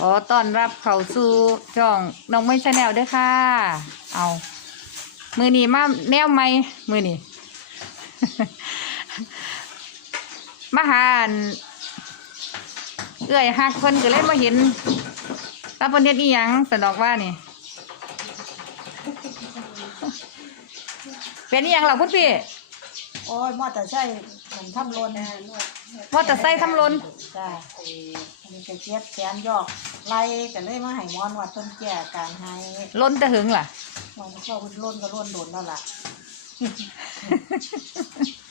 ขอต้อนรับเข้าสู่ช่องน้องไม่ชาแนลด้วยค่ะ เอามือนีมาแนวไหมมือนี้มาหานเอื้อยหักเพิ่นก็เลยมาเห็นตาเพิ่นเฮ็ดอีหยังสนดอกว่านี่ เป็นอีหยังเหรอพุ่นพี่ โอ้ยมอเตอร์ไซค์มันทำลน มอเตอร์ไซค์ทำหลนจ้าอันนี้ก็เจ็บแขนยอกไล่กันเลยมาให้หมอนวัดเพิ่นแก้อาการให้หล้นจะหึงล่ะมันเข้าเพิ่นล้นก็ล้นโดนแล้วล่ะ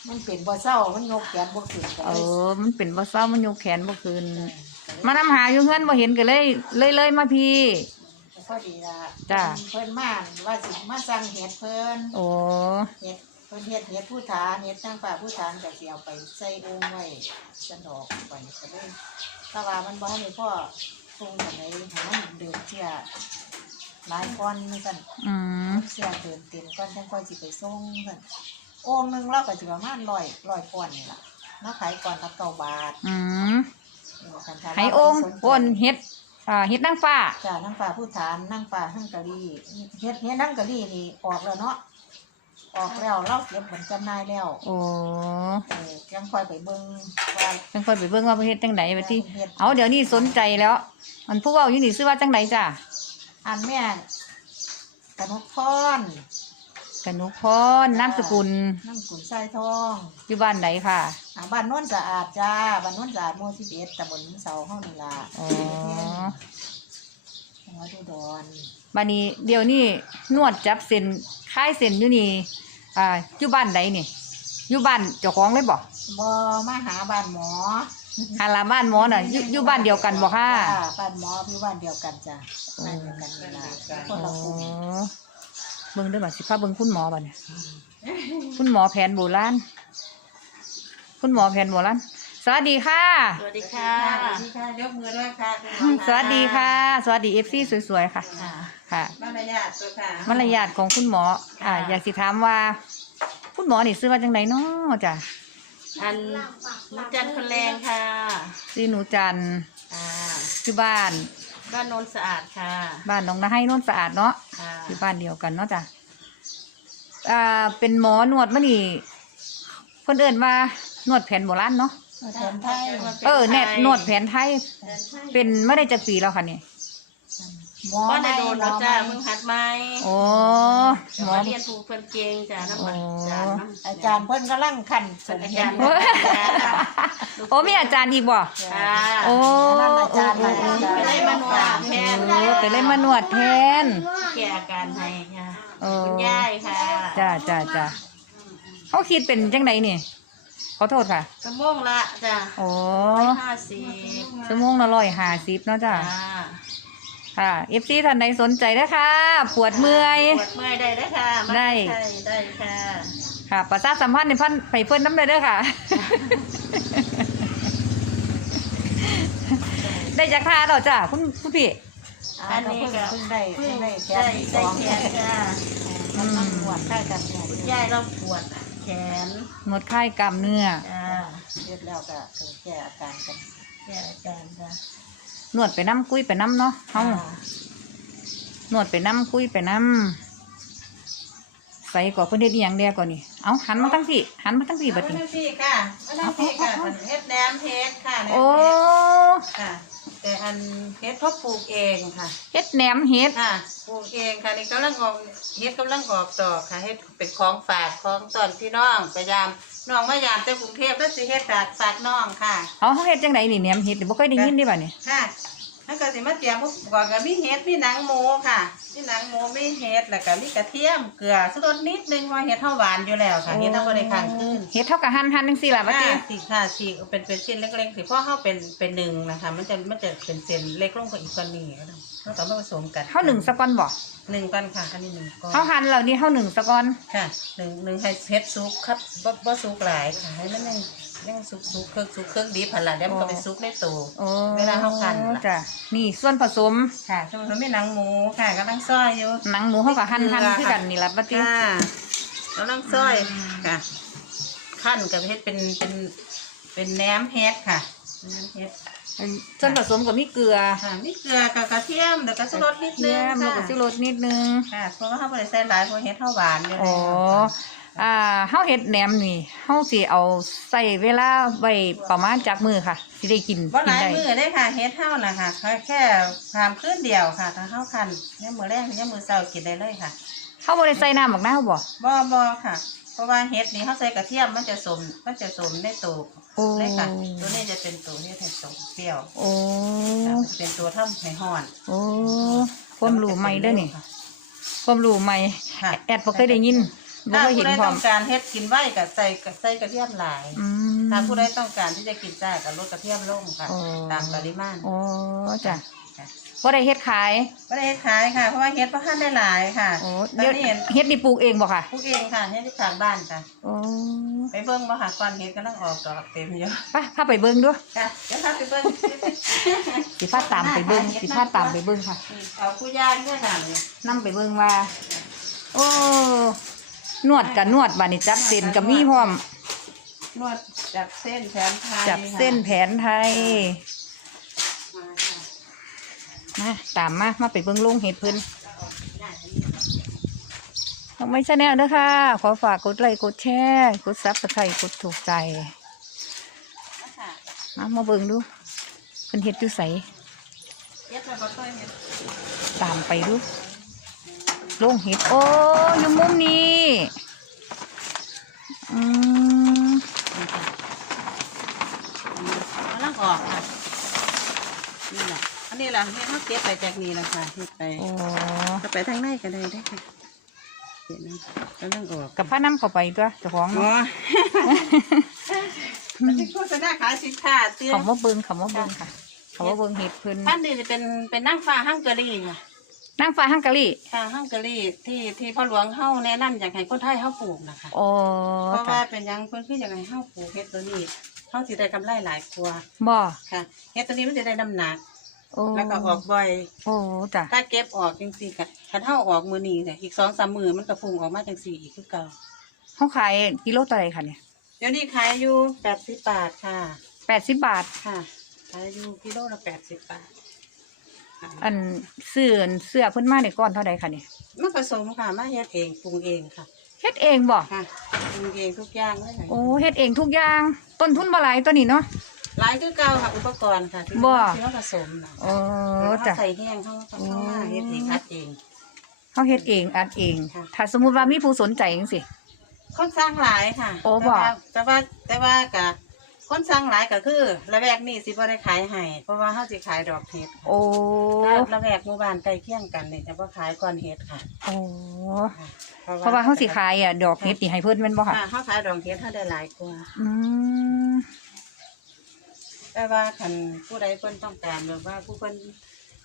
มันเป็นบ่เศร้ามันยกแขนบ่ขึ้นก็เอเลยอ มันเป็นบ่เศร้ามันยกแขนบ่คืนมานำหาอยู่เฮือนบ่เห็นก็เลยเลยเลยมาพี่พอดีละจ้ะเพิ่นมาว่าสิมาสั่งเห็ดเพิ่นโอ้เห็ด เพิ่นเฮ็ดเห็ดผู้ฐานเห็ดทางฝ่าผู้ฐานก็สิเอาไปใส่โองไว้จันดอกไปก็เลยถ้าว่ามันบ่ให้พ่อปรุงจังไดให้มันเดินเที่ยหลายก้อนนี่ซั่นอืมเสียเดินเต็มก้อนจังค่อยสิไปส่งซั่นโอ่งหนึงเราก็สิประมาณ100 100ก้อนนี่ล่ะมาขายก้อนละเก้าบาทอืมเออคันถ้าให้องค์เราไปสนใจป่นเฮ็ดอ่าเฮ็ดนางฟ้าจ้านั่งฝ่าผู้ฐานนั่งฝ่าหั่งกะลีเฮ็ดเฮ็ดนั่งกะลีนี่ออกแล้วเนาะ ออกแล้วเราเก็บผลจำหน่ายแล้วโอ้เออยังคอยไปเบิ่งว่าจังค่อยไปเบิ่งว่าประเฮ็ดจังไดบัดนี้เอาเดี๋ยวนี้สนใจแล้ว มันผู้เว้าอยู่นี่ชื่อว่าจังไดจ้ะอันแม่กนกพรกนุพรนามสกุลนั่งกุนทรายทองอยู่บ้านใดค่ะ อ่าบ้านโน้นสะอาดจ้าบ้านโน้นสะอาดหมู่11ตำบลเสาเฮานี่ล่ะอ๋อจังหวัดอุดร บัดนี้เดี๋ยวนี้นวดจับเส้นคลายเส้นอยู่นี่ อ่าอยู่บ้านใดนี่อยู่บ้านเจ้าของเลยบ่บ่มาหาบ้านหมอหาลาบ้านหมอน่ะอยู่อยู่บ้านเดียวกันบ่ค่ะจ้าบ้านหมออยู่บ้านเดียวกันจ้ะบ้านเดียวกันนี่ล่ะคนอ๋ละอกลุ่มเบิ่งเด้วยบ่สิพาเบิ่งคุณหมอบ่เนี่ยคุณหมอแผนโบราณคุณหมอแผนโบราณ สวัสดีค่ะ สวัสดีค่ะ สวัสดีค่ะ ยกมือด้วยค่ะคุณหมอสวัสดีค่ะ สวัสดีเอฟซีสวยๆค่ะ ค่ะค่ะมารยาทตัวค่ะมารยาทของคุณหมอ อ่า อยากสิถามว่า คุณหมอนี่ซื้อว่าจังไดเนาะจ้ะอันนุจันทร์คนแรงค่ะซื้อหนูจันทร์อ่าอยู่บ้าน บ้านโนนสะอาดค่ะ บ้านน้องนาให้โนนสะอาดเนาะค่ะอยู่บ้านเดียวกันเนาะจ้ะอ่าเป็นหมอนวดมะนี่เพิ่นเอิ้นว่านวดแผนโบราณเนาะ แผนไทยเออแนดนวดแผนไทยเป็นไม่ได้จากปีแล้วค่ะเนี่ยหมอก็ได้ไม่โดนหมอแล้วจ้าไม่มึงหัดไหมโอ้หมอมาเรียนผูกเพิ่นเก่งจ้าน้ำมันจ้าน้ำอาจารย์เพิ่นกำลังขันสมอาเด็จารจย์โอ้โอ้มีอาจารย์อีกบ่ค่ะโอ้นั่นอาจารย์โอ้โอ้ไปได้มานวดแทนโอ้ไปเล่นมานวดแทนแก้อาการให้ค่ะโอ้คุณยายค่ะจ้าจ้าจ้าเขาคิดเป็นจังไดนี่ ขอโทษค่ะกระม่วงละจ้าโอ้ห้าสิบชั่วโมงละร้อยห้าสิบเนาะจ้าจ้าค่ะเอฟซีท่านใดสนใจนะคะปวดเมื่อยปวดเมื่อยได้ได้ค่ะมาได้ได้ค่ะค่ะประสาทสัมพันธ์ในพันไปเพิ่นน้ำเลยเด้อค่ะ ได้จากท่าเราจ้าคุณคุณพี่อันนี้ก็เพิ่งได้เพิ่เพิ่งงได้ได้แขได้นที่สได้องแขนจ้ากำลังปวดใกล้กันเนี่ยคุณยายเราปวด แขนหมดค่ายกล้ามเนื้อ จ้าเรียบแล้วก็เกิดแก้อาการกันแก้อาการจ้านวดไปน้ำคุยไปน้ำเนาะเฮานวดไปน้ำคุยไปน้ำใส่กว่าเพิ่นเฮ็ดอีหยังแด่กว่านี่ เอาหันมาทั้งพี่หันมาทั้งพี่บัดมานี้ทั้งพี่ค่ะมาทั้งพี่ค่ะเฮ็ดแหนมเฮ็ดค่ะแหนมโอ้ เฮ็ดค่ะ แต่อันเฮ็ดเขาปลูกเองค่ะเฮ็ดแหนมเฮ็ดค่ะปลูกเองค่ะนี่กำลังออกเฮ็ดกำลังออกดอกค่ะเฮ็ดเป็นของฝากของตอนพี่น้องพยายามน้องมายามแต่กรุงเทพแล้วสิเฮ็ดฝากฝากน้องค่ะ เอาเฮาเฮ็ดจังไดนี่แหนมเฮ็ดนี่บ่เคยได้ยินเด้บัดนี้ค่ะ ถ้าก็สิมาเตรียมพวกก่อนก็มีเฮ็ดมีหนังหมูค่ะ มีหนังหมูมีเฮ็ดแล้วก็มีกระเทียมเกลือสุรสนิดนึงเพราะเฮ็ดเท่าหวานอยู่แล้วค่ะเฮ็ดเท่าบ่ได้ค้างคืนเฮ็ดเท่ากับหั่นหั่นจังซี่ล่ะบัดนี้ค่ะสีค่ะสีเป็นเป็นชิ้นเล็กๆสิเพราะเฮาเป็นเป็นหนึ่งนะคะมันจะมันจะเป็นเส้นเล็กลงกว่าอีกก้อนนี้ก็ได้เราต้องมาผสมกันเฮาหนึ่งสะก่อนบ่หนึ่งก้อนค่ะอันนี้หนึ่งก้อน เฮาหั่นแล้วนี่เฮาหนึ่งสะก่อนค่ะหนึ่งหนึ่งให้เฮ็ดซุปครับบ่บ่ซุปหลายค่ะให้มันยัง ยังซุปซุปเครื่องซุปเครื่องดิบหั่นล่ะเดี๋ยวมันก็ไปซุปในตู้ โอ้เวลาเฮาหั่นล่ะ จ้ะนี่ส่วนผสมค่ะช่วงนี้มีหนังหมูค่ะกำลังซอยอยู่ หนังหมูเฮาก็หั่นหั่นเกลือคือกันนี่ล่ะบัดนี้ค่ะกำลังซอยค่ะขั้นกับเฮ็ดเป็นเป็นเป็นแหนมเฮ็ดค่ะแหนมเฮ็ดอันส่วนผสมก็มีเกลือค่ะมีเกลือกับกระเทียมแล้วก็ชูรสนิดนึเทีงยมแล้วค่ะก็สิรสนิดนึง ค่ะเพราะว่าเขาบ่ได้ใส่หลายเพราะเฮ็ดเท่าหวานอยู่อ๋อแล้วอ่าเฮาเฮ็ดแหนมนี่เฮาสิเอาใส่เวลาไว้ประมาณจักมือค่ะสิได้กินบ่หกินลายได้มื้อได้ค่ะเฮ็ดเท่าน่ะค่ะแค่แค่ทำคืนเดียวค่ะถ้าเฮาคันเนี่ยมื้อแรกเนี่ยมื้อเช้ากินได้เลยค่ะเฮาบ่ได้ใส่น้ำบักนาวบ่บ่บ่ค่ะ เพราะว่าเฮ็ดนี่เขาใส่กระเทียมมันจะสมมันจะสมในตัวโอ้เลยค่ะ ตัวนี้จะเป็นตัวเฮ็ดให้สมเปรี้ยวโอ้ค่ะมันจะเป็นตัวทำให้ฮ้อนโอ้ความรู้ใหม่เด้อนี่ความรู้ใหม่ ค่ะแอดบ่เคยได้ยิน บ่ถ้าเคยเห็ผู้นใดพร้อต้มองการเฮ็ดกินไว้ก็ใส่ก็ใส่กระเทียมหลาย อืม ถ้าผู้ใดต้องการที่จะกินจ้าก็ลดกระเทียมลงค่ะโอ้ตามปริมาณ โอ้จ้ะค่ะบ่ได้เฮ็ดขายบ่ได้เฮ็ดขายค่ะ เพราะว่าเฮ็ดบ่ทันได้หลายค่ะ โอ้ตอเดี๋ยวนนี้เห็น เฮ็ดนี่ปลูกเองบ่ค่ะปลูกเองค่ะเฮ็ดที่ทางบ้านค่ะ โอ้ไปเบิ่งบ่ค่ะก่อนเฮ็ดกำลังออกดอกเต็มอยู่ไปพาไปเบิ่งดูค่ะเดี๋ยวพาไปเบิ่ง สิพาตามไปเบิ่งสิพาตามไปเบิ่งค่ะนี่เอาผู้ย่างด้วยค่ะนี่นำไปเบิ่งว่า โอ้ นวดกับนวดบานี่จับเส้นกับมีพร้อม นวดจับเส้นแผนไทยจับเส้นแผนไทย มาค่ะมาตามมา มาไปเบิ่งโรงเห็ดเพิ่นทำไม่ใช่แนวเด้อค่ะขอฝากกดไลค์กดแชร์กดซับสไครต์กดถูกใจมาค่ะมามาเบิ่งดูเพิ่นเฮ็ดอยู่ไสเฮ็ดแล้วบ่ต้อยเฮ็ดตามไปดู โรงเห็ด โอ้อยู่มุมนี้อืมกำลังออกค่ะนี่แหละอันนี้ล่ะเฮ็ดเฮาเก็บไปจากนี้ล่ะค่ะเฮ็ดไปโอ้ก็ไปทางในก็ได้ได้อค่ะเห็นไหมกำลังออกกับผ้าน้ำเข้าไปตัวเจ้าของอ๋อเนาะมันจะโฆษณาขายสินค้าเตือนคำว่าเบิ่งคำว่าเบิ่งค่ะคำว่าเบิ่งเห็ดเพิ่น ท่านนี่จะเป็นเป็นนั่งฟ้าฮังการีค่ะ นางฟ้าฮังการีค่ะฮังการีที่ที่พ่อหลวงเฮาแนะนำอยากให้คนไทยเฮาปลูกนะคะโอ้เพราะจ้ะว่าเป็นหยังเพิ่นคืออยากให้เฮาปลูกเฮ็ดตัวนี้เฮาสิได้กำไรหลายกว่าบ่ค่ะเฮ็ดตัวนี้มันจะได้น้ำหนักโอ้แล้วก็ออกบ่อยโอ้จ้ะถ้าเก็บออกจังซี่ก็คันเฮาออกมื้อนี้เนี่ยอีก2-3มื้อมันก็พุ่งออกมาจังซี่อีกคือเก่าเขาขายกิโลต่อไรค่ะเนี่ยเดี๋ยวนี้ขายอยู่80บาทค่ะแปดสิบบาทค่ะขายอยู่กิโลละ80บาทค่ะ อันเสื้อเสื้อเพิ่นมาในก้อนเท่าใดค่ะเนี่ยมาผสมค่ะมาเฮ็ดเองปรุงเองค่ะเฮ็ดเองบ่ค่ะปรุงเองทุกอย่างเลยค่ะโอ้เฮ็ดเองทุกอย่าง ต้นทุนบ่หลายตัวนี้เนาะหลายคือเก่าค่ะอุปกรณ์ค่ะที่บ่ที่เราผสมน่ะโอ้แล้วจ้ะเขาใส่แห้งเขาเขาเข้ามาเฮ็ดเองอัดเองเขาเฮ็ดเองอัดเองค่ะถ้าสมมุติว่ามีผู้สนใจจังซี่คนสร้างหลายค่ะ โอ้แต่บ่ว่าแต่ว่าแต่ว่ากะ คนสร้างหลายก็คือระแวกนี้สิบ่ได้ขายให้เพราะว่าเฮาสิขายดอกเห็ดโอ้ถ้าระแวกหมู่บ้านใกล้เคียงกันนี่จะบ่ขายก่อนเห็ดค่ะโอ้ค่ะเพราะว่าเขาสิขายอะดอกเฮ็ดนี่ให้เพิ่นแม่นบ่ค่ะค่ะเฮาขายดอกเห็ดเฮาได้หลายกว่า อืมแต่ว่าคันผู้ใดเพิ่นต้องการแบบว่าผู้เพิ่น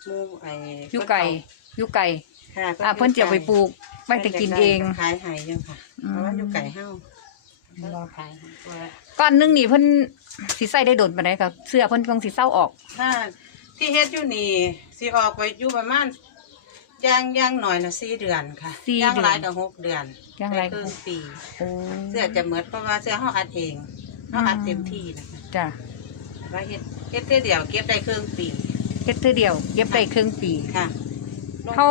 หมู่ไอ้อยู่ไก่อยู่ไก่ค่ะอะเพิ่นจะเอาไปปลูกไว้แต่กินเอง ขายให้อยู่ค่ะอืมเพราะว่าอยู่ไก่เฮา เพิ่นขายให้ตัวก้อนหนึงนี่เพิ่นสิใส่ได้โดนปานใดครับเสื้อเพิ่นคงสิเศร้าออก ถ้าที่เฮ็ดอยู่นี่สิออกไปอยู่ประมาณย่างย่างหน่อยนะสี่เดือนค่ะสี่ย่างเดือนหลายกับหกเดือนย่างหลายได้ครึ่งปีโอ้เสื้อจะเหมือนเพราะว่าเสื้อเฮาอัดเองเฮาอัดอืมเต็มที่นะคะจ้ะว่าเฮ็ดเฮ็ดเทื่อเดียวเก็บได้ครึ่งปีเฮ็ดเทื่อเดียวเก็บได้ครึ่งปีค่ะเฮา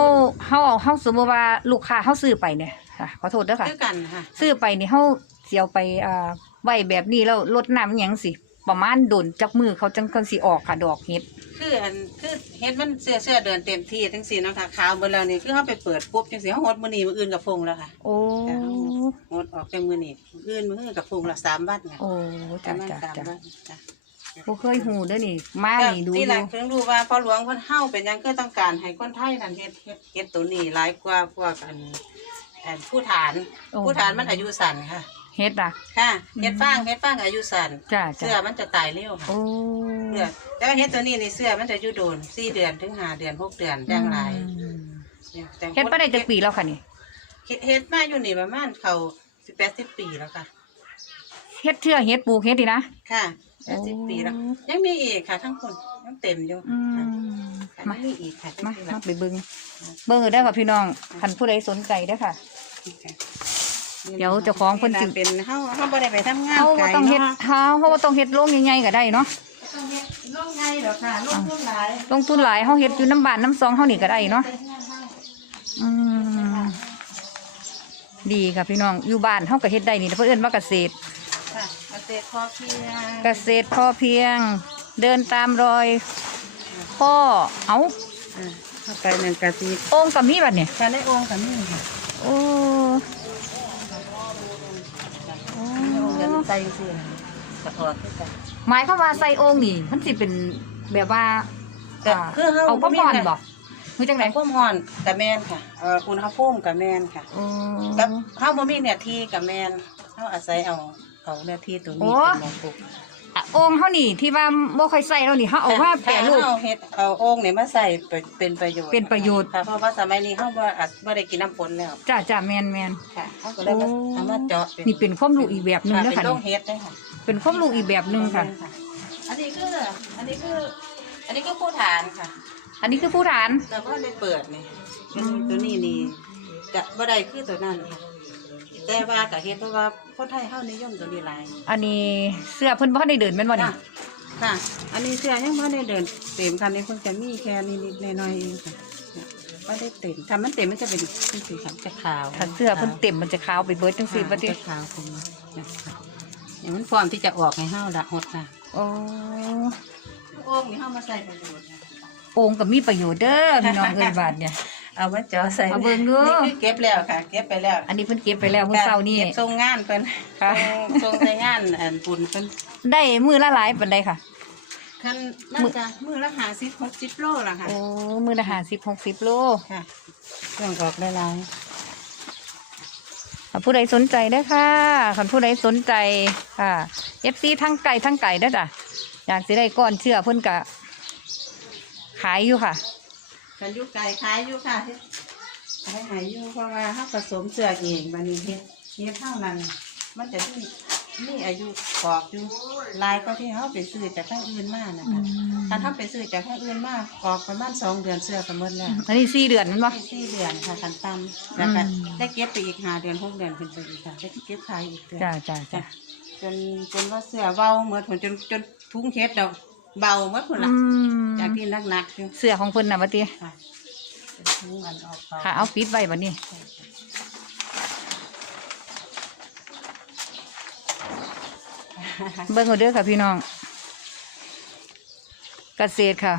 เฮาเอาเฮาสมมุติว่าลูกค้าเฮาซื้อไปเนี่ยค่ะขอโทษเด้อค่ะ คือกันค่ะ ซื้อไปนี่เฮา สิเอาไปอ่าไว้แบบนี้แล้วรดน้ำอิหยังสิ ประมาณโดนจักมือเขาจังกันสิออกค่ะดอกเฮ็ด คืออันคือเฮ็ดมันเสื้อเสื้อเดินเต็มที่ทั้งสี่เนาะค่ะขาวเบิดแล้วนี่คือเฮาไปเปิดปุ๊บจังซี่เฮาหดมื้อนี้มื้ออื่นกับฟงแล้วค่ะโอ้หดออกจากมื้อนี้มื้ออื่นมื้ออื่นกับฟงละสามวันไงโอ้จ้ะประมาณจ้ะสามจ้ะวันจ้ะบ่เคยหูเด้อนี่ มาก็นี่ดูที่อหลัยู่กถึงรู้ว่าพอหลวงคนเฮาเป็นหยังก็ต้องการให้คนไทยนั่นเฮ็ดเฮ็ดเฮ็ดตัวนี้หลายกว่าพวกอันอันผู้ฐาน โอ้ผู้ฐานมันอายุสั้นค่ะ เฮ็ดน่ะ ค่ะเฮ็ดฟางเฮ็ดฟางอายุสั้นจ้ะเสื้อจ้ะมันจะตายเร็วค่ะโอ้ เสื้อแต่ว่าเฮ็ดตัวนี้นี่เสื้อมันจะอยู่โดนสี่เดือนถึงห้าเดือนหกเดือนอย่างหลายอืมแต่เฮ็ดมาได้จักปีแล้วค่ะนี่เฮ็ดเฮ็ดมาอยู่นี่ประมาณเขาสิบแปดสิบปีแล้วค่ะ เฮ็ดเชื่อเฮ็ดปลูกเฮ็ดดีนะ ค่ะแปดสิบปีแล้ว ยังมีอีกค่ะทั้งคนยังเต็มอยู่อืค่ะม ค่ะมา ยังมีอีกค่ะทั้งมาที่มาละไปเบิ่งเบิ่งได้อค่ะพี่น้องคันผู้ใดสนใจเด้อค่ะ เดี๋ยวเจ้าของเพิ่นสิเป็นเฮาเฮาบ่ได้ไปทำงานเฮาบ่ต้องเฮ็ดไกลนาะเฮาเฮาบ่ต้องเฮ็ดโรงใหญ่ๆก็ได้เนาะต้องเฮ็ดน้องไงเหรอค่ะลูกทุนหลายลงทุนหลายเฮาเฮ็ดอยู่น้ำบ้านน้ำซองเฮานี่ก็ได้เนาะเป็นงานเฮาอืมดีค่ะพี่น้องอยู่บ้านเฮาก็เฮ็ดได้นี่เพิ่นเอิ้นว่าเกษตร ค่ะเกษตรพอเพียงเกษตรพอเพียง เดินตามรอยพ่อเอาอ่าเข้าไปหนึ่งกะทิโอ่งกับมีบัดเนี่ยการได้องค์กับนี่ค่ะโอ้ ในองค์เดิน ใจสิกระถอดขึ้นไปหมายความว่าใส่โอ่งนี่ มันสิเป็นแบบว่าก็าคือเฮาเอาบ่พ่อมีพอนไงบ่คือจังไดแต่พุ่มห่อนกับแมนค่ะเอ่ออุณหภูมิกับแมนค่ะโอ้กับเฮาบ่มีเนี่ยที่กับแมนเฮาอาศัยเอาเอาเนื้อที่ตรงนี้เป็นหมองปลูกอะ โอ่งเฮานี่ที่ว่าบ่ค่อยใส่แล้วนี่เฮาเอามาแปรรูป ถ้าเอาเฮ็ดเอาโอ่งเนี่ยมาใส่เป็นเป็นประโยชน์เป็นประโยชน์ ค่ะเพราะว่าสมัยนี้เฮาบ่อาจบ่ได้กินน้ำฝนแล้วจ้าจ้าแม่นแม่นค่ะเฮาก็เลยมาโอ้เอามาเจาะนี่เป็นความรู้อีกแบบหนึงค่ะเด้อเป็นค่ะโรนี่งเฮ็ดเด้อค่ะเป็นความรู้อีกแบบหนึงค่ะ อันนี้คืออันนี้คือ อันนี้ก็ผู้ฐานค่ะ อันนี้คือผู้ฐาน แต่ว่าได้เปิดนี่ตัวนี้ตัวนี้นี่จะบ่ได้คือตัวนั้นค่ะ แต่ว่าก็เฮ็ดเพราะว่าคนไทยเฮานิยมตัวนี้หลายอันนี้เสื้อเพิ่นบ่ทันได้เดินแม่นบ่นี่ค่ะค่ะ อันนี้เสื้อยังบ่ได้เดินเต็มคันนี้เพิ่งจะมีแค่นิดๆหน่อยๆเองค่ะเนี่ยบ่ได้เต็มถ้ามันเต็มมันจะเป็นสีขาวจะขาวถ้าเสื้อเพิ่นเต็มมันจะขาวไปเบิดจังซี่บ่ติจะขาวผมเนี่ยค่ะอย่างมันพร้อมที่จะออกให้เฮาละหดค่ะโอ้โอ่งนี่เฮามาใส่ประโยชน์นะโอ่งก็มีประโยชน์เด้อพี่น้องเอ้ยบาดเนี่ย เอาไว้จ่อใส่เอาเบิ่งดู นี่คือเก็บแล้วค่ะ เก็บไปแล้วอันนี้เพิ่นเก็บไปแล้วเมื่อเช้านี้เก็บส่งงานเพิ่นค่ะ ส่งส่งในงานอันปุ่นเพิ่นได้มือละหลายปานใดค่ะ คันน่าจะมือละหาสิบหกสิบโลละค่ะ โอ้มือละ50 60โลค่ะเครื่องออกได้หลายถ้าผู้ใดสนใจเด้อค่ะคันผู้ใดสนใจค่ะ FC ทั้งไก่ทั้งไก่เด้อจ้ะอยากสิได้ก้อนเชื่อเพิ่นก็ขายอยู่ค่ะ กันอยุไก่ขายอยู่ค่ะขายหายอยู่เพราะว่าเขาผสมเสือเองบันนี้เฮ็ดเฮ็ดเท่านั้น มันจะมีมีอายุกรอบอยู่หลายก็ที่เขาไปซื้อจากข้างอื่นมานะคะถ้าเขาไปซื้อจากข้างอื่นมากกรอบประมาณสองเดือนเสื้อก็หมดแล้วอันนี้สี่เดือนแมันบ่ได้สี่เดือนค่ะคันตั้มแล้วก็อืมได้เก็บไปอีกห้าเดือนหกเดือนขึ้นไปอีกค่ะได้เก็บขายอีกเดือนจ้าจ้าจ้าจนจนว่าเสื้อเบาเหมือนผลจนจนทุงเฮ็ดดอก เบาเมื่อผลละอืมจากที่นักนักๆอยู่เสื้อของเพิ่นน่ะบัดนี้ค่ะเป็นทุงอันออกไปค่ะเอาปิดไว้บัดนี้เบิ่งเอาเด้อค่ะพี่น้อง เกษตรค่ะ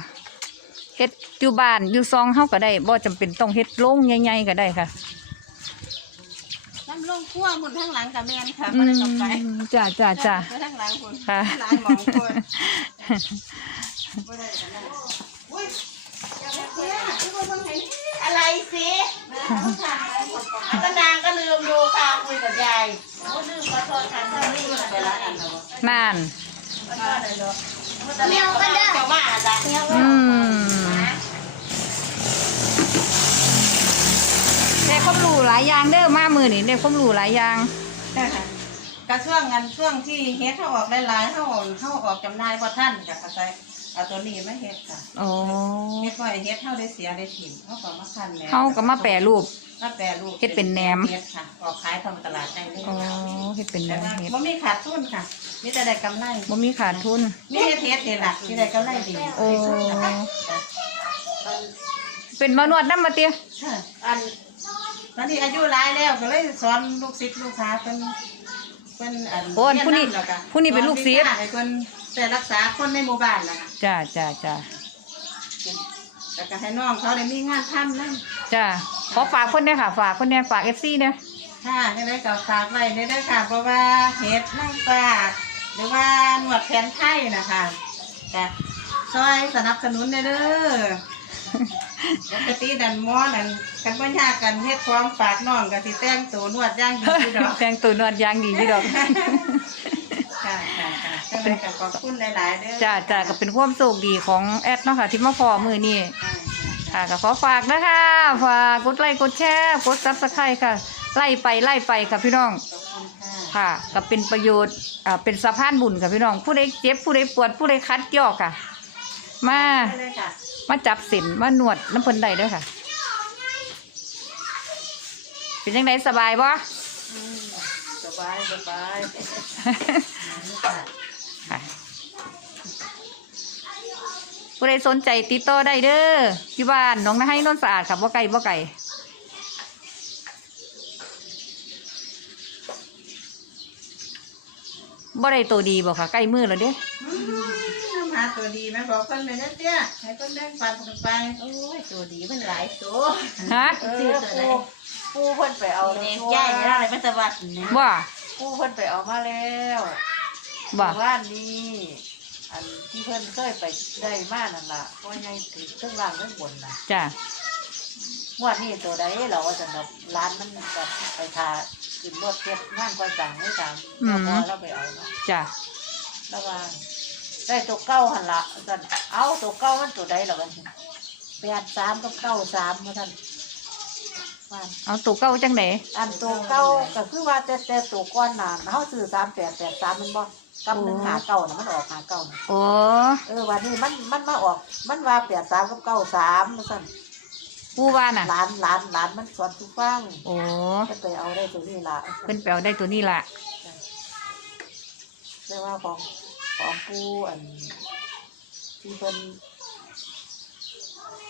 เฮ็ดอยู่บ้านอยู่ซองเฮาก็ได้บ่จำเป็นต้องเฮ็ดโรงใหญ่ๆก็ได้ค่ะน้ำลงคั่วหมดทั้งหลังกับแมนค่ะอืไม่ได้ต้องไปมจ้าจ้าจ้า ไปทั้งหลังคนค่ะ หลายหมองคนบ่ได้กันนะ อุ้ยอย่าไปเที่ยทุกคนเห็นอะไรสิก็นางก็ลืมดูค่ะคุยกับยายโอ้ลืมขอโทษค่ะท่านนี่ไปละอันแล้วนานขอโทษเลยเนาะมันจะเรียกว่าเจ้ามาจ้ะอืมได้ความรู้หลายอย่างเด้อมามือนี่ได้ความรู้หลายอย่าง ก็ช่วงงานช่วงที่เฮ็ดเขาออกหลายๆเขาเขาออกจำหน่ายบ่ท่านค่ะเข้าใจเอาตัวนี้มาเฮ็ดค่ะโอ้เฮ็ดไว้เฮ็ดเท่าได้เสียได้ถิ่มเขาก็มาคันแหนมเฮาก็มาแปรรูป มาแปรรูปเฮ็ดเป็นแหนม เฮ็ดค่ะออกขายทางตลาดได้เลยโอ้เฮ็ดเป็นแนแต่วว่าเฮ็ดบ่มีขาดทุนค่ะมีแต่ได้กำไรบ่มีขาดทุน มีเฮ็ดเฮ็ดนี่ล่ะที่ได้กำไรดีโอ้ ค่ะเป็นมานวดน้ำมาเตียค่ะอันตอนนี้อายุหลายแล้วก็เลยสอนลูกศิษย์ลูกค้าเพิ่นเพิ่นอันโอ้อันผู้นี้เรียำแล้วก็ผู้นี้เป็นลูกศิษย์สอนวิชาให้เพิ่นแต่รักษาคนในหมู่บ้านน่ะจ้าจ้าจ้าแล้วก็ให้น้องเขาได้มีงานทำนั่น จ้าขอฝากคนเนี่ยค่ะ ฝากคนเนี่ยฝากเอฟซีเนี่ย ค่ะให้ได้กับฝากไว้ได้ด้วยค่ะ เพราะว่าเห็ดนั่งปลาหรือว่าหนวดแผนไทยนะคะจะซอยสนับสนุนได้เด้อ ปกติดันหมอนั่นกันปัญญากกันเฮ็ดความฝากน้องกับสิแต่งตัวนวดอย่างดีอยู่ดอกแต่งตัวนวดยางดีพี่ดอกค่ะค่ะค่ะก็เลยกับขอบคุณหลายๆเด้อจ้าจ้าก็เป็นความโชคดีของแอดเนาะค่ะ ที่มาพอมือนี่ค่ะค่ะก็ขอฝากนะคะฝากกดไลค์กดแชร์กดซับสไครต์ค่ะ ไล่ไปไล่ไปค่ะพี่น้องขอบคุณค่ะค่ะก็เป็นประโยชน์อ่าเป็นสะพานบุญค่ะพี่น้องผู้ใดเจ็บผู้ใดปวดผู้ใดคัดยอกค่ะ มาได้เลยค่ะ มาจับสินมานวดน้ำเพิ่นได้เด้วยค่ะ เป็นยังไงสบายบ่อืมสบายสบายค่ะค่ะผู้ใดสนใจติดต่อได้เด้อที่บ้านหน้องนาให้นนท์สะอาดครับว่าไก่ว่าไก่บ่ได้ตัวดีบอกค่ะใกล้มือแล้วเด้อืมหาตัวดีแม่บอกเพิ่นเลยนะเตี้ยให้เพิ่นได้ฟันกันไปโอ้ยตัวดีมันหลายตัวฮะเออปูปูเพิ่นไปเอาเด็แล้วกใหญ่แล้วอะไรไม่สวัสดิ์นะว่าปูเพิ่นไปเอามาแล้วว่าว่านนี้อันที่เพิ่นเคยไปได้มานั่นล่ะเพราะไงถือเครื่องรางเครื่องบนน่ะจ้ะงวดนี้ตัวใดเราว่าจะแบบร้านมันแบบไปทาขึ้นรถเทียบงานก่อสร้างไม่ตามเราพอเราไปเอาเนาะจ้ะระวัง ได้ตัวเก้าหันละท่านเอาตัวเก้ามันตัวใดหรอกันแปดสามกับเก้าสามมาท่านว่าเอาตัวเก้าจังไหนอันตัวเก้าก็คือว่าแต่แต่ตัวก้อนน่ะเขาซื้อสามแปดแปดสามมันบ่กับหนึ่งหาเก้าน่ะมันออกหาเก้าน่ะโอ้เออวันนี้มันมันมาออก มันว่าแปดสามกับเก้าสามมาท่านผู้ว่าน่ะหลานหลานหลานมันสอนทุกฟังโอ้ก็ไปเอาได้ตัวนี้ละเพิ่นแปลได้ตัวนี้ล่ะแต่ว่าของ ของกูอัน ที่เพิ่น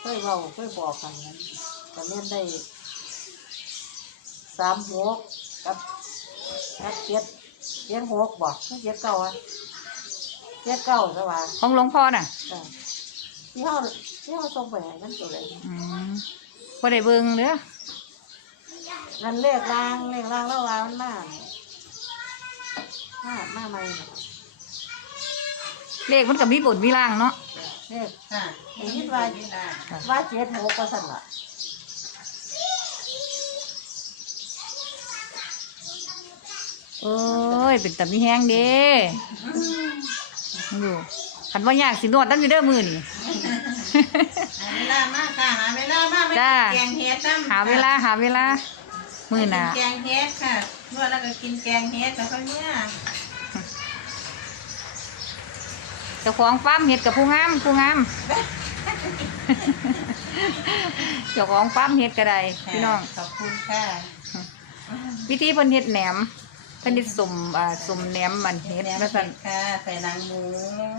เคยเว้าเคยบอกกันนั้นก็เล่นได้สามหกกับกับเจ็ดเจ็ดหกบอกเจ็ดเก้าอะเจ็ดเก้าใช่ป่ะของหลวงพ่อน่ะที่เขาที่เขาส่งไปให้นั่นตัวเลยอืมบ่ได้เบิ่งเด้อนั่นเลขรางเลขรางแล้วว่ามันมากมากมากไหมน่ะ เลขมันก็มีบนมีล่างเนาะเลขค่ะเห็นว่าเวลาว่าเจ็ดหกก็สั่นละเอ้ย เป็นตามีแห้งเด้อยู่คันว่ายากสินวดตั้งอยู่เด้อมือนี่หาเวลามากค่ะหาเวลามากไม่จ้ากินแกงเฮ็ดน้ำหาเวลาหาเวลามือหนากินแกงเฮ็ดค่ะนวดแล้วก็กินแกงเฮ็ดแล้วก็เนี่ย เจ้าของฟาร์มเห็ดกับผู้งามผู้งาม เจ้าของฟาร์มเห็ดก็ได้พี่น้อง ขอบคุณค่ะวิธีเพิ่นเฮ็ดแหนมเพิ่นเฮ็ดสมอ่าสมแหนมมันเฮ็ดแหนมว่าซั่นค่ะใส่หนังหมู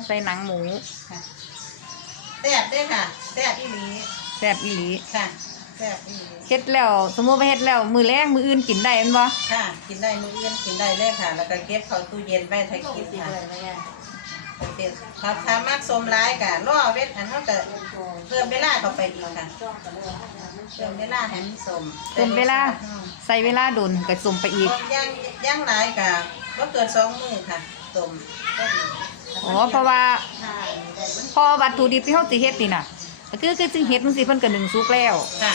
ใส่หนังหมูค่ะแซ่บด้วยค่ะแซ่บอีหลีแซ่บอีหลีค่ะแซ่บอีหลีเฮ็ดแล้ว สมมุติว่าเฮ็ดแล้ว มื้อแรงมื้ออื่นกินได้แม่นบ่ค่ะ กินได้มื้ออื่นกินได้เลยค่ะ แล้วก็เก็บเข้าตู้เย็นไว้ถ้ากินสิค่ะ เลยไหมอะโอเคครับถ้ามากสมร้ายกะรอเวทอันนั้นก็เพิ่มเวลาเข้าไปอีกค่ะเพิ่มเวลาให้มันสมเพิ่มเวลาใส่เวลาโดนก็สมไปอีกย่างย่างหลายกะก็เกินสองมือค่ะสมก็ดีอ๋อเพราะว่าพอวัตถุดิบที่เฮาสิเฮ็ดนี่น่ะก็คือคือจึงเฮ็ดมันสิเพิ่นก็นึ่งสุกแล้วค่ะ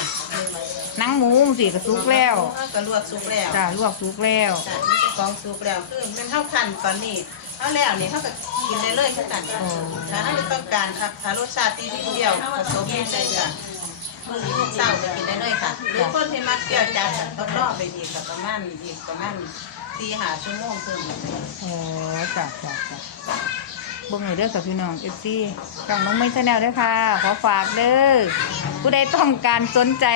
หนังหมูมันสิก็สุกแล้วก็ลวกสุกแล้วจ้าลวกสุกแล้วจ้ะนี่เป็นของสุกแล้วคือมันเท่าคันตอนนี้ เอาแล้วนี่เขาก็กินได้เลยคือกันโอ้ถ้าเราต้องการถ้าถ้ารสชาติที่นิดเดียวผสมนิดเดียวมือนี้เศร้าจะกินได้เลยค่ะหรือคนที่มักเปรี้ยวจัดอะก็รอไปอีกกับประมาณอีกประมาณสี่ห้าชั่วโมงเพิ่มอีกโอ้จ้าจ้าจ้าเบิ่งเลยเด้อกับพี่น้อง FC ช่องน้องไม่ชาแนลด้วยค่ะ ขอฝากเด้อผู้ใดต้องการสนใจ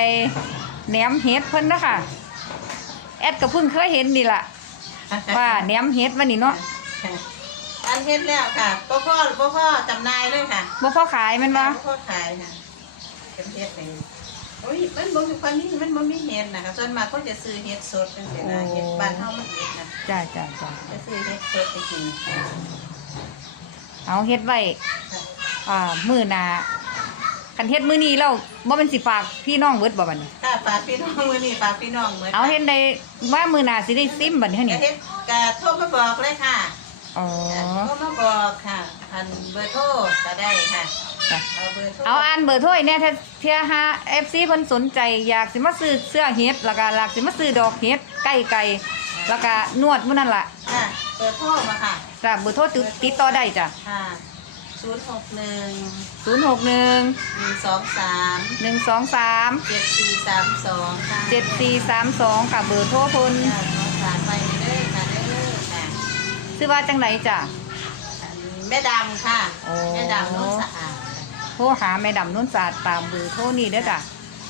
แหนมเฮ็ดเพิ่นนะคะแอดก็เพิ่งเคยเห็นนี่ล่ะว่าแหนมเฮ็ดวันนี้เนาะ อันเฮ็ดแล้วค่ะพ่อพ่อพ่อพ่อจำหนายเลยค่ะบ่พอขายแมันบ่พ่อพ่อขายค่ะเป็นเฮ็ดไปโอ้ยมันบ่มีความนี้มันบ่มีเฮ็ดนะคะส่วนมากก็จะซื้อเฮ็ดสดจังซี่นะเฮ็ดบ้านเฮามันเฮ็ดนะจ้าจ้าจ้าจะซื้อเฮ็ดสดไปกินเอาเฮ็ดไว้อ่ามื้อหน้าคันเฮ็ดมื้อนี้แล้วบ่เป็นสิฝากพี่น้องเบิดบ่บัดนี้ ค่ะฝากพี่น้องมื้อนี้ฝากพี่น้องเหมือนเอาเฮ็ดได้ว่ามื้อหน้าสิได้ซิมบัดนี้กนี่เฮ็ดกะโทรมาบอกเลยค่ะ อ๋อโทรมาบอกค่ะอันเบอร์โทรก็ได้ค่ะจ้ะ เอาเบอร์โทรเอาอ่านเบอร์โทรให้แน่ถ้าเที่ยหา FC เพิ่นสนใจอยากสิมาซื้อเสื้อเฮ็ดแล้วก็อยากสิมาซื้อดอกเฮ็ดไก่ไก่แล้วก็นวดมื้อนั่นล่ะค่ะเบอร์โทรมาค่ะจ้ะเบอร์โทรติดติดต่อได้จ้ะค่ะศูนย์หกหนึ่ง061 หนึ่งสองสาม123 เจ็ดสี่สามสองค่ะ7432ค่ะเบอร์โทรเพิ่นจ้ะขอสารไปเด้อค่ะเด้อค่ะ ชื่อว่าจังไหนจ้ะอันแม่ดำค่ะ โอ้ แม่ดำนุ่นสะอาดโทรหาแม่ดำนุ่นศาสตร์ตามเบอร์โทรนี้เด้อจ้ะ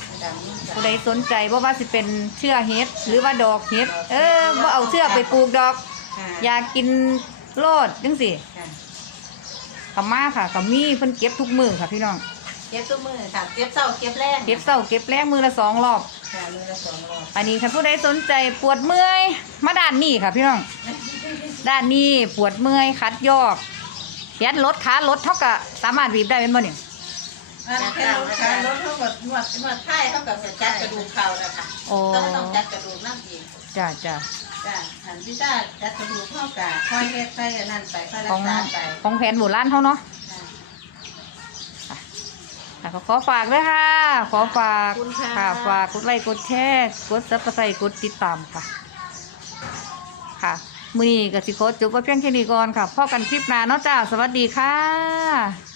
แม่ดำนุ่นสะผู้อาดใดสนใจบ่ว่าสิเป็นเชื่อเฮ็ดหรือว่าดอกเฮ็ดเออบ่เอาเชื่อไปปลูกดอก ค่ะอยากกินโลดจังสิค่ะกับมาค่ะกับมีเพิ่นเก็บทุกมือค่ะพี่น้องเก็บตัวมือค่ะเก็บเศร้าเก็บแรงเก็บเศร้าเก็บแรงมือละสองรอบ ค่ะมือละสองรอบอันนี้ถ้าผู้ใดสนใจปวดเมื่อยมาด้านนี้ค่ะพี่น้อง ด้านนี้ปวดเมื่อยคัดยอกแขนลดขารถเท่ากับสามารถบีบได้เป็นบ่เนี่ยอันแค่รถค่ะรถเท่ากับนวดนวดไข้เท่ากับจะจัดกระดูกเข่านะคะโอ้ต้องต้องจัดกระดูกนั่นอีกจ้าจ้าจ้ะหันพี่จ้าจัดกระดูกเท่ากับค่อยเฮ็ดไปอันนั่นไปค่อยรัขกองษาไปของแผนโบราณเขาเนาะค่ะอะขอขอฝากด้วยค่ะ ขอฝากขอบคุณค่ะค่ะฝากกดไลค์กดแชร์กดซับสไครต์กดติดตามค่ะ ค่ะ มือนี้ก็สิโคจบไว้เพียงแค่นี้ก่อนค่ะพ่อกันคลิปหน้าเนาะจ้า สวัสดีค่ะ